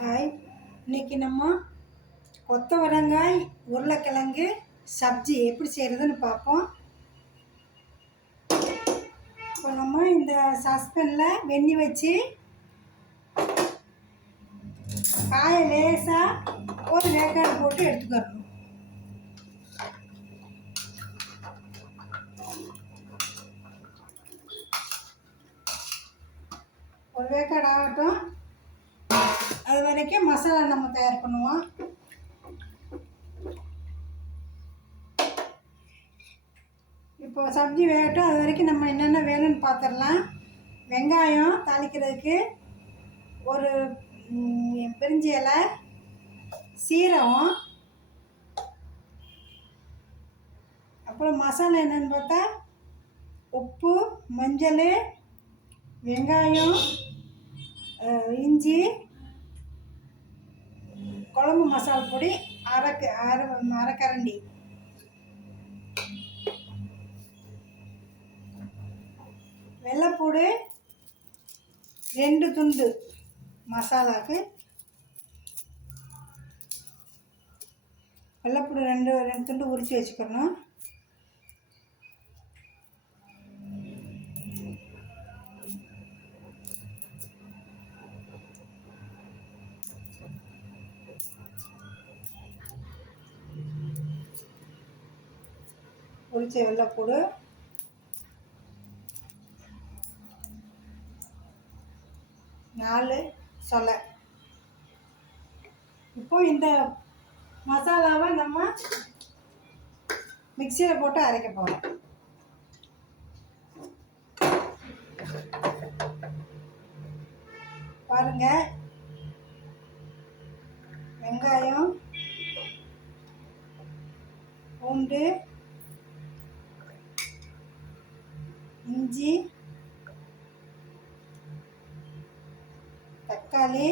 Hi. இன்றைக்கி நம்ம கொத்தவரங்காய் உருளைக்கிழங்கு சப்ஜி எப்படி செய்கிறதுன்னு பார்ப்போம். இப்போ நம்ம இந்த சஸ்பெனில் வெந்நி வச்சு காயை லேசாக ஒரு வேக்காடு போட்டு எடுத்துக்கிறணும். ஒரு வேக்காடு ஆகட்டும். அது வரைக்கும் மசாலா நம்ம தயார் பண்ணுவோம். இப்போ சப்ஜி வேகட்டும் அது வரைக்கும் நம்ம என்னென்ன வேணும்னு பார்த்துடலாம் வெங்காயம் தாளிக்கிறதுக்கு ஒரு பிரிஞ்சி இலை சீரகம் அப்புறம் மசாலா என்னென்னு பார்த்தா உப்பு மஞ்சள் வெங்காயம் இஞ்சி குழம்பு மசால் பொடி அரை க- அரை அரைக்கரண்டி வெள்ளைப்பூடு ரெண்டு துண்டு மசாலாவுக்கு. வெள்ளைப்பூடு ரெண்டு ரெண்டு துண்டு உரித்து வச்சுக்கணும். உரிச்ச வெள்ளைப்பூடு நாலு சொலை இப்போ இந்த மசாலாவை நம்ம மிக்சியில் போட்டு அரைக்க போகிறோம் பாருங்க வெங்காயம் பூண்டு இஞ்சி தக்காளி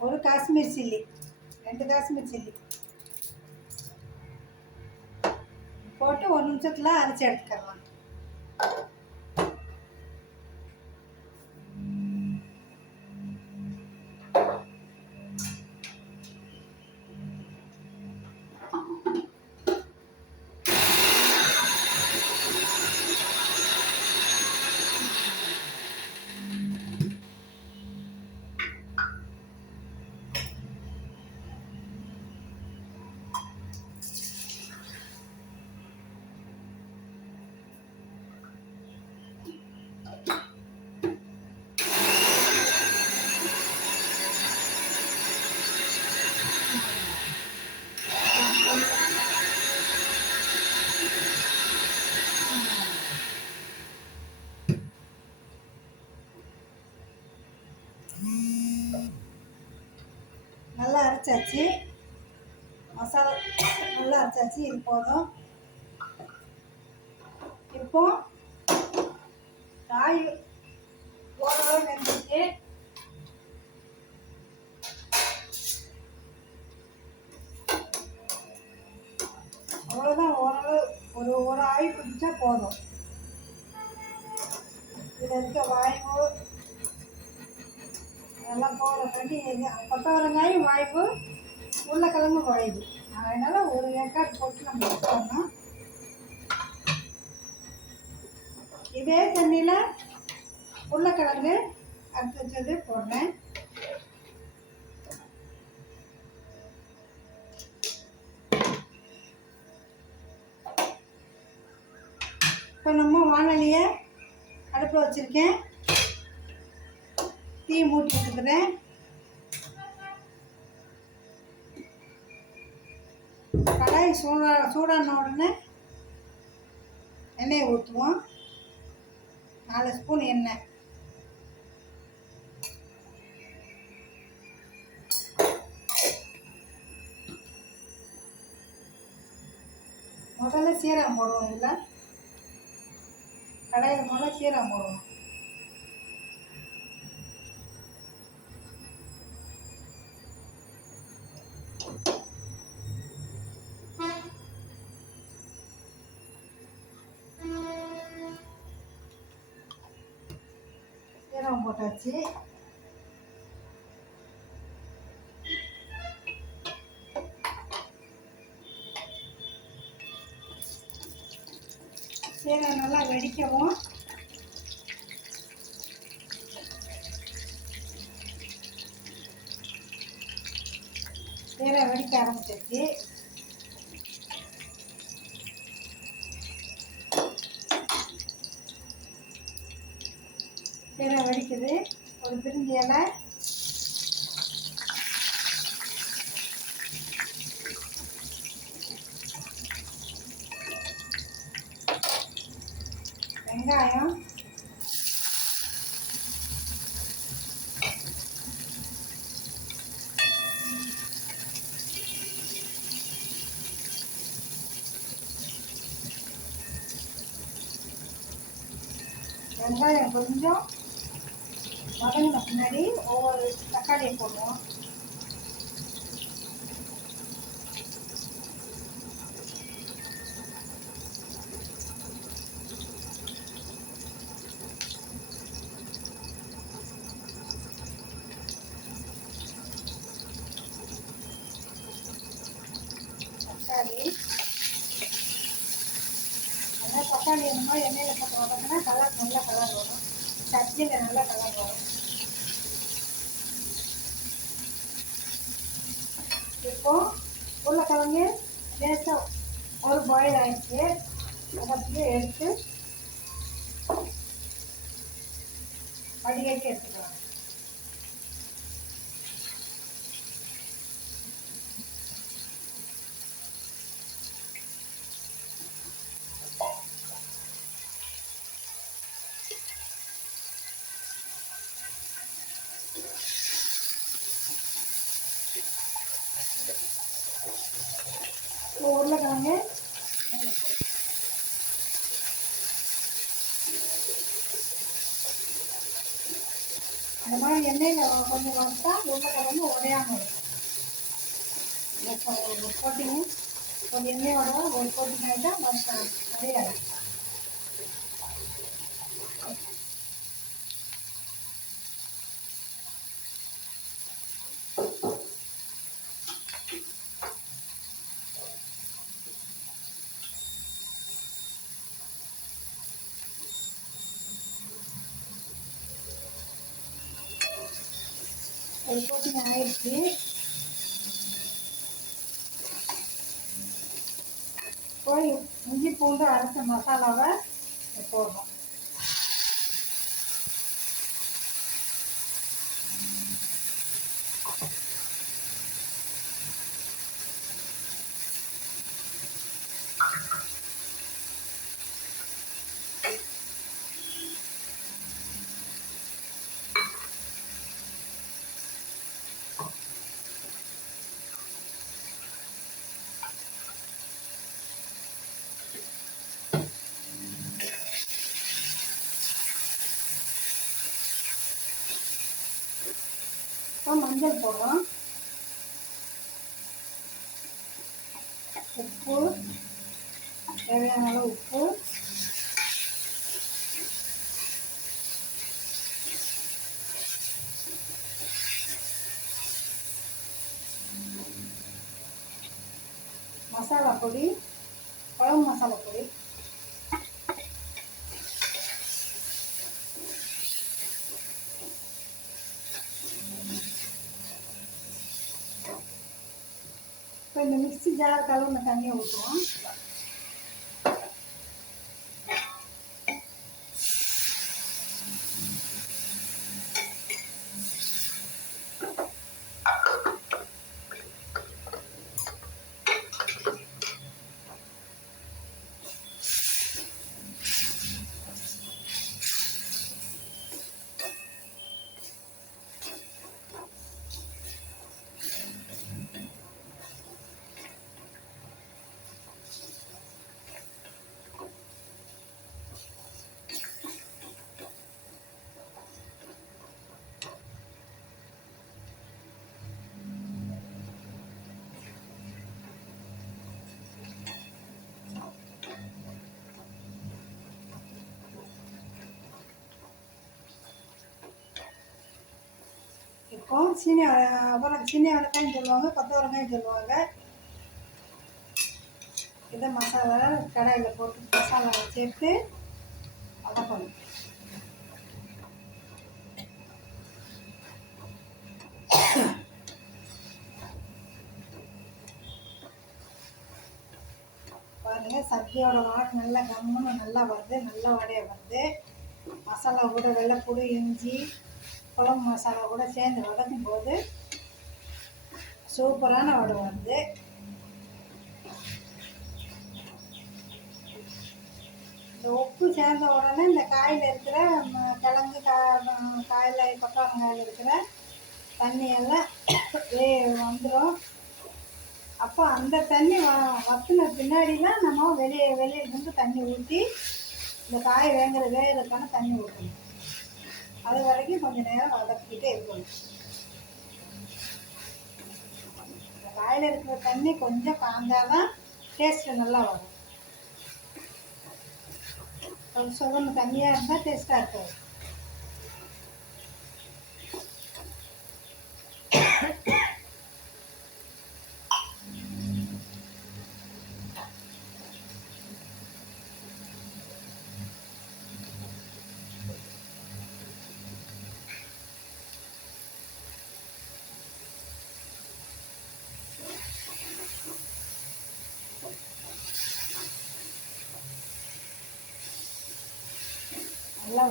ஒரு காஷ்மீர் சில்லி. ரெண்டு காஷ்மீர் சில்லி. போட்டு ஒரு நிமிஷத்தில் அரைச்சி எடுத்துக்கலாம் நல்லா அரைச்சாச்சு மசாலா நல்லா அரைச்சாச்சு இது போதும் இப்போ காய் ஓரளவு வெந்துச்சு அவ்வளோதான் ஓரளவு ஒரு பிடிச்சா போதும். இதில் இருக்க வாய்வு எல்லாம் போகிறக்காண்டி கொத்தவரங்காயும் வாய்ப்பு உருளைக்கிழங்கு குறையுது. அதனால் ஒரு ஏக்கர் போட்டு நம்ம வச்சோம்னா இதே தண்ணியில் உருளைக்கிழங்கு அடுத்து வச்சது போடுறேன். இப்போ நம்ம வானொலியை அடுப்பில் வச்சுருக்கேன். தீ மூட்டி விட்டுக்கிறேன் கடாய் சூடா சூடான உடனே எண்ணெயை ஊற்றுவோம். நாலு ஸ்பூன் எண்ணெய். முதல்ல சீரகம் போடுவோம் இல்லை கடையில் போனால் சீரா போடுவோம் போட்டாச்சு. சீரகம் நல்லா வெடிக்கவும். சீரகம் வெடிக்க ஆரம்பிச்சிருச்சு சீரகம் வெடிக்குது ஒரு பிரிஞ்சி இலை வெங்காயம் வெங்காயம் கொஞ்சம் வதங்கின பின்னாடி ஒவ்வொரு தக்காளியை போடுவோம் தக்காளி அதனால் தக்காளி என்னமோ எண்ணெயில் போட்டு வதக்கினா கலர் நல்லா கலர் வரும். சட்னியில் நல்லா கலர் வரும். இப்போ உருளைக்கிழங்கு லேசாக ஒரு பாயில் ஆகிடுச்சு அதை அப்படியே எடுத்து வடிகட்டி எடுத்துக்கலாம் இப்போ உருளைக்கிழங்கு மேலே போடுங்க. அந்த மாதிரி எண்ணெயில் கொஞ்சம் வறுத்தா உருளைக்கிழங்கு உடையாம இருக்கும் இப்போ ஒரு கோட்டிங் ஒரு எண்ணெயோட ரிப்போர்ட்டிங் ஆயிடுச்சு போய் இஞ்சி பூண்டு அரைச்ச மசாலாவை போடுறோம் இப்போ மஞ்சள் போடுறோம் உப்பு தேவையான அளவு உப்பு மசாலா பொடி குழம்பு மசாலா பொடி இப்போ இந்த மிக்ஸி ஜார் கலந்த தண்ணியை ஊற்றுவோம் இருக்கும். சீனி அப்புறம் சீனி வெங்காயம் சொல்லுவாங்க கொத்த வெங்காயம் சொல்லுவாங்க. இதை மசாலா கடாயில் போட்டு மசாலாவை சேர்த்து வதக்கணும் பாருங்கள் சத்தியோட வாடை நல்லா கம்முன்னு நல்லா வருது நல்லா வாடையாக வருது. மசாலா கூட வெள்ளைப்பூடு இஞ்சி குழம்பு மசாலா கூட சேர்ந்து வதக்கும் போது சூப்பரான வடை வருது இந்த உப்பு சேர்ந்த உடனே இந்த காயில் இருக்கிற கிழங்கு கா காயில் கொட்டவங்காயில் இருக்கிற தண்ணியெல்லாம் வே வந்துடும் அப்போ அந்த தண்ணி வ வற்றின பின்னாடிலாம் நம்ம வெளியே வெளியிலேருந்து தண்ணி ஊற்றி இந்த காய் வேங்கிற வேகிறதுக்கான தண்ணி ஊற்றணும் அது வரைக்கும் கொஞ்சம் நேரம் வதக்கிட்டே இருக்கணும். இந்த இருக்கிற தண்ணி கொஞ்சம் காந்தால் தான் டேஸ்ட்டு நல்லா வரும். கொஞ்சம் சுகன்னு தண்ணியாக இருந்தால் டேஸ்ட்டாக இருக்காது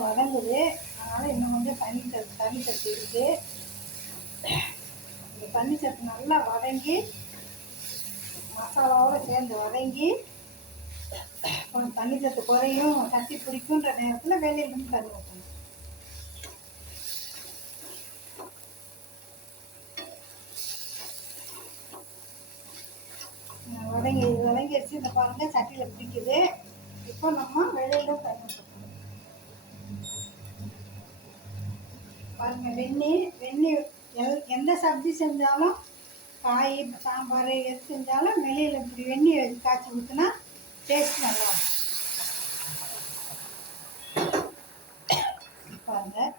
வதங்குது அதனால் இன்னும் கொஞ்சம் தண்ணி சத்து தண்ணி சத்து இருக்குது. இந்த தண்ணி சத்து நல்லா வதங்கி மசாலாவோடு சேர்ந்து வதங்கி கொஞ்சம் தண்ணி சத்து குறையும் கட்டி பிடிக்குன்ற நேரத்தில் வெளியிலேருந்து தண்ணி ஊற்றணும் வதங்கி வதங்கிடுச்சு இந்த பாருங்கள் சட்டியில் பிடிக்குது. இப்போ நம்ம வெளியில தண்ணி பாருங்கள் வெந்நீர் வெந்நீர் எல் எந்த சப்ஜி செஞ்சாலும் காய் சாம்பார் எது செஞ்சாலும் வெளியில் இப்படி வெந்நீர் காய்ச்சி ஊற்றினா டேஸ்ட் நல்லா பாருங்கள்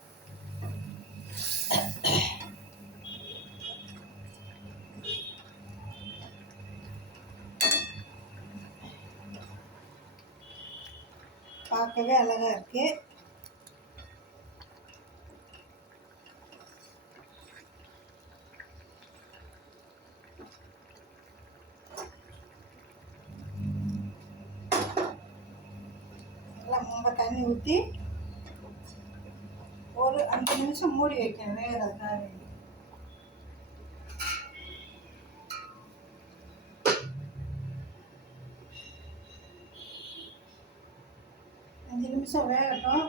பார்க்கவே அழகாக இருக்குது தண்ணி ஊற்றி ஒரு அஞ்சு நிமிஷம் மூடி வைக்கணும் வேகிறதுக்காக அஞ்சு நிமிஷம் வேகட்டும்.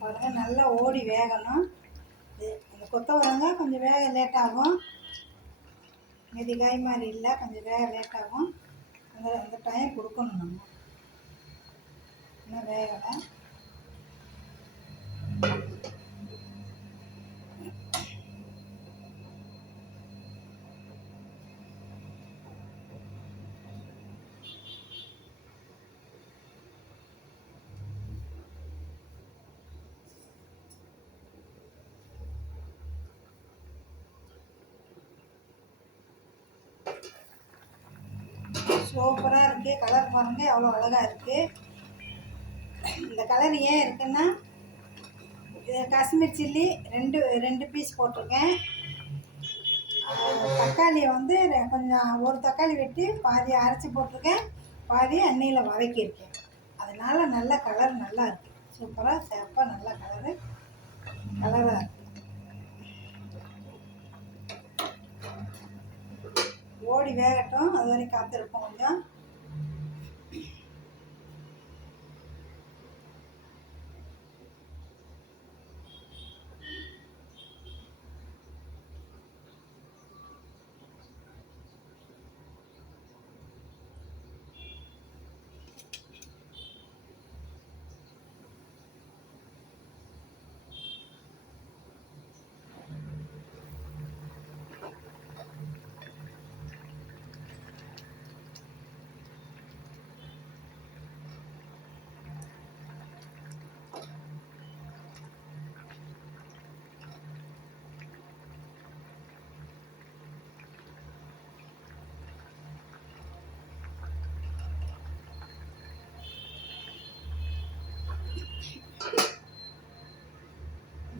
பாருங்கள் நல்லா ஓடி வேகணும். இந்த கொத்தவரங்க கொஞ்சம் வேக லேட்டாகும். மீதி காய் மாதிரி இல்லை கொஞ்சம் வேக லேட்டாகும். அந்த அந்த டைம் கொடுக்கணும் நம்ம. இன்னும் வேகலை. இருக்குது கலர் பாருங்கள் அவ்வளோ அழகாக இருக்குது இந்த கலர் ஏன் இருக்குன்னா காஷ்மீர் சில்லி ரெண்டு ரெண்டு பீஸ் போட்டிருக்கேன். தக்காளியை வந்து கொஞ்சம் ஒரு தக்காளி வெட்டி பாதி அரைச்சி போட்டிருக்கேன். பாதி எண்ணெயில் வதக்கியிருக்கேன். அதனால் நல்ல கலர் நல்லா இருக்குது சூப்பராக சேப்பாக நல்ல கலரு கலராக இருக்குது ஓடி வேகட்டும் அது வரைக்கும் காத்திருப்போம் கொஞ்சம்.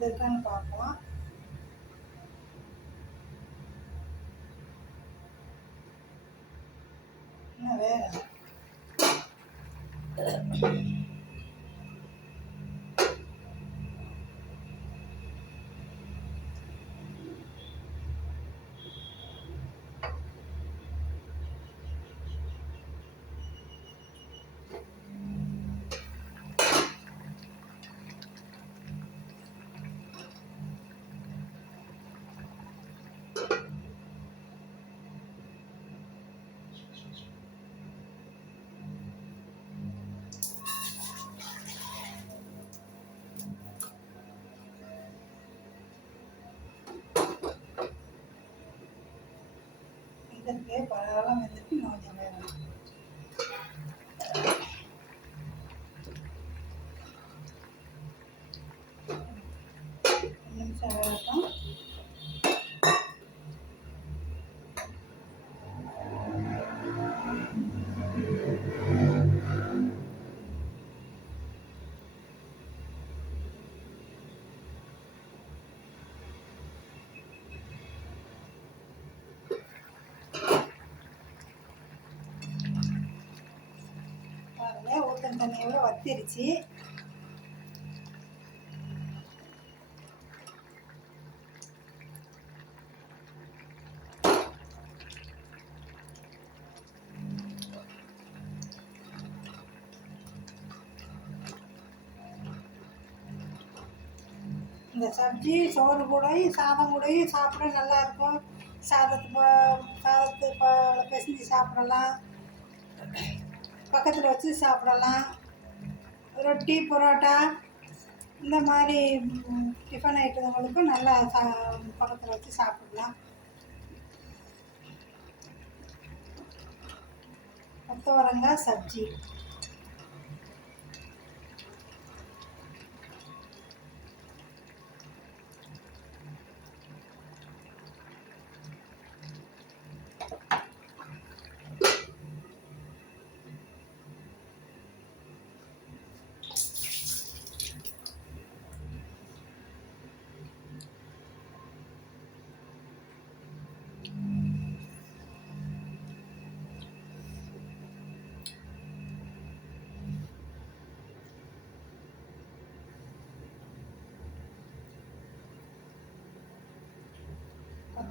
இருக்கான்னு பார்ப்போம் que parar la பாருங்க தண்ணியோட வத்திருச்சு. இந்த சப்ஜி சோறு கூடயும் சாதம் கூடயும் சாப்பிட நல்லா இருக்கும். சாதத்து ப- சாதத்து ப- பிசைஞ்சு சாப்பிடலாம். பக்கத்தில் வச்சு சாப்பிடலாம். ரொட்டி பரோட்டா இந்த மாதிரி டிஃபன் ஐட்டங்களுக்கும் நல்லா சா பக்கத்தில் வச்சு சாப்பிடலாம். கொத்தவரங்காய் சப்ஜி.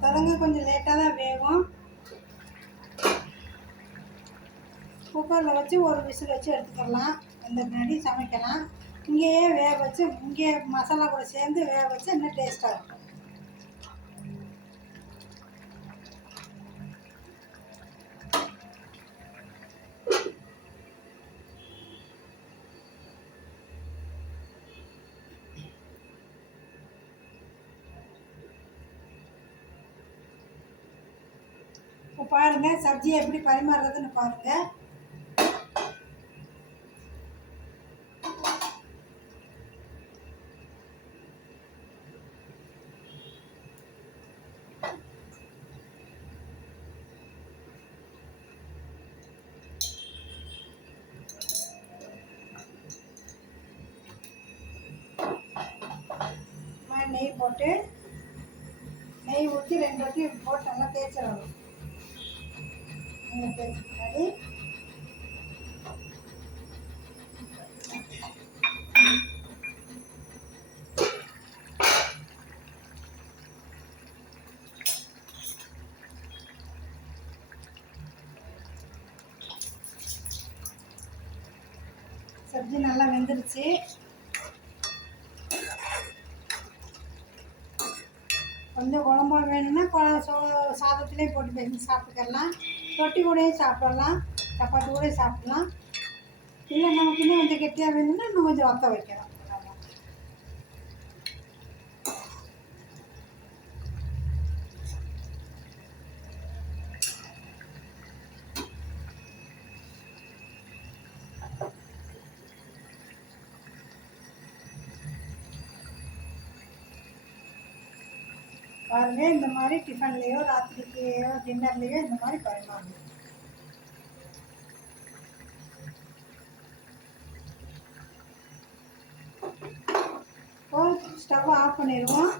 தொடங்க கொஞ்சம் லேட்டாக தான் வேகும். குக்கரில் வச்சு ஒரு விசில் வச்சு எடுத்துக்கலாம். அந்த பின்னாடி சமைக்கலாம். இங்கேயே வேக வச்சு இங்கேயே மசாலா கூட சேர்ந்து வேக வச்சு இன்னும் டேஸ்ட்டாக இருக்கும். இப்போ பாருங்கள் சப்ஜியை எப்படி பரிமாறுறதுன்னு பாருங்கள் நெய் போட்டு நெய் ஊற்றி ரெண்டு வாட்டி போட்டு நெய் சப்ஜி நல்லா வெந்துருச்சு. கொஞ்சம் குழம்பு வேணும்னா கொ- சோ சாதத்துலேயே போட்டு பேசி சாப்பிட்டுக்கலாம். ரொட்டி கூடயும் சாப்பிடலாம் சப்பாத்தி கூட சாப்பிடலாம் இல்லை நமக்கு இன்னும் கொஞ்சம் கெட்டியாக வேணும்னா இன்னும் கொஞ்சம் வத்த வைக்கலாம் அவ்வளவுதான். பாருங்க இந்த மாதிரி டிஃபன்லேயோ ராத்திரிக்கையோ டின்னர்லேயோ இந்த மாதிரி பரிமாறணும் ஸ்டவ் ஆஃப் பண்ணிடுவோம்.